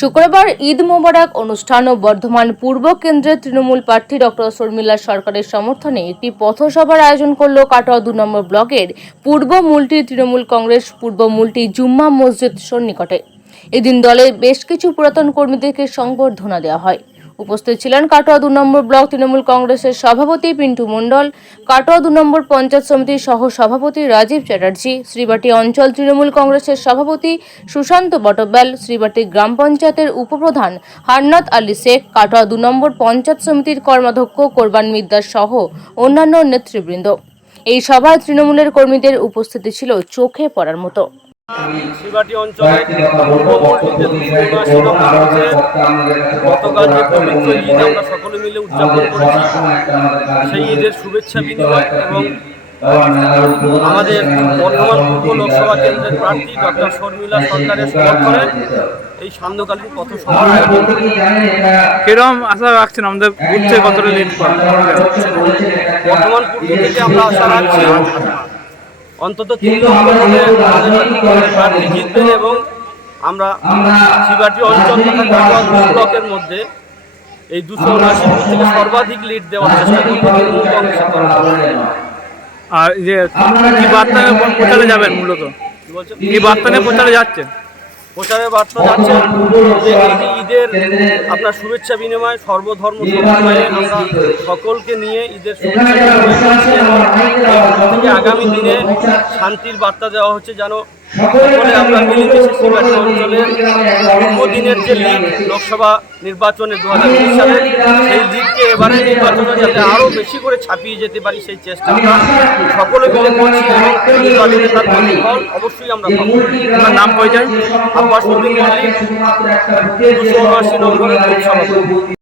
শুক্রবার ঈদ মোবারক অনুষ্ঠান ও বর্ধমান পূর্ব কেন্দ্রের তৃণমূল প্রার্থী ডক্টর শর্মিলা সরকারের সমর্থনে একটি পথসভার আয়োজন করল কাটোয়া 2 নম্বর ব্লকের পূর্ব মুলটি তৃণমূল কংগ্রেস পূর্ব মুলটি জুম্মা মসজিদ সন্নিকটে। এদিন দলের বেশ কিছু পুরাতন কর্মীদেরকে সংবর্ধনা দেওয়া হয়। উপস্থিত ছিলেন কাটোয়া 2 নম্বর ব্লক তৃণমূল কংগ্রেসের সভাপতি পিন্টু মণ্ডল, কাটোয়া 2 নম্বর পঞ্চায়েত সমিতির সহ সভাপতি রাজীব চ্যাটার্জি, শ্রীবাটি অঞ্চল তৃণমূল কংগ্রেসের সভাপতি সুশান্ত বটব্যাল, শ্রীবাটি গ্রাম পঞ্চায়েতের উপপ্রধান হারনাত আলী শেখ, কাটোয়া 2 নম্বর পঞ্চায়েত সমিতির কর্মাধ্যক্ষ কোরবান মিদ্দার সহ অন্যান্য নেতৃবৃন্দ। এই সভায় তৃণমূলের কর্মীদের উপস্থিতি ছিল চোখে পড়ার মতো। শ্রীবাটি অঞ্চলের গতকাল যে পবিত্র ঈদ আমরা সকলে মিলে উদযাপন করেছি, সেই ঈদের শুভেচ্ছা বিনিময় এবং আমাদের বর্ধমান পূর্ব লোকসভা কেন্দ্রের প্রার্থী ডক্টর শর্মিলা সরকারের সমর্থনে এই সান্ধ্যকালীন পথসভা আয়োজন। কিরকম আশা রাখছেন আমাদের বুথে কতটা লিড পাবেন? বর্ধমান পূর্ব থেকে আমরা আশা রাখছি অন্তত 3 নম্বর প্রার্থী জিতবেন এবং আমরা শ্রীবাটি অঞ্চল তথা কাটোয়া 2 ব্লকের মধ্যে এই 279 বুথ থেকে সর্বাধিক লিড দেওয়ার চেষ্টা করব তৃণমূল কংগ্রেসের তরফে। আর যে কি বার্তা প্রচারে যাবেন, মূলত কি বার্তা নিয়ে প্রচারে যাচ্ছেন? প্রচারের বার্তা যাচ্ছে যে এই যে ঈদের আপনার শুভেচ্ছা বিনিময় সর্বধর্ম সমন্বয়ে আমরা সকলকে নিয়ে ঈদের শুভেচ্ছা বিনিময় করছি এবং থেকে আগামী দিনে শান্তির বার্তা দেওয়া হচ্ছে যেন সকলে আমরা মিলেমিশে শ্রীবাটি অঞ্চলের পূর্বদিনের যে লিড লোকসভা নির্বাচনে 2020 সালে সেই লিডকে এবারে নির্বাচনে যাতে আরও বেশি করে ছাপিয়ে যেতে পারি সেই চেষ্টা সকলে মিলে করছি এবং নির্বাচনে তার ফল অবশ্যই আমরা পাবো। আপনার নাম পরিচয়? আব্বাস উদ্দিন মল্লিক, 279 নম্বরের বুথ সভাপতি।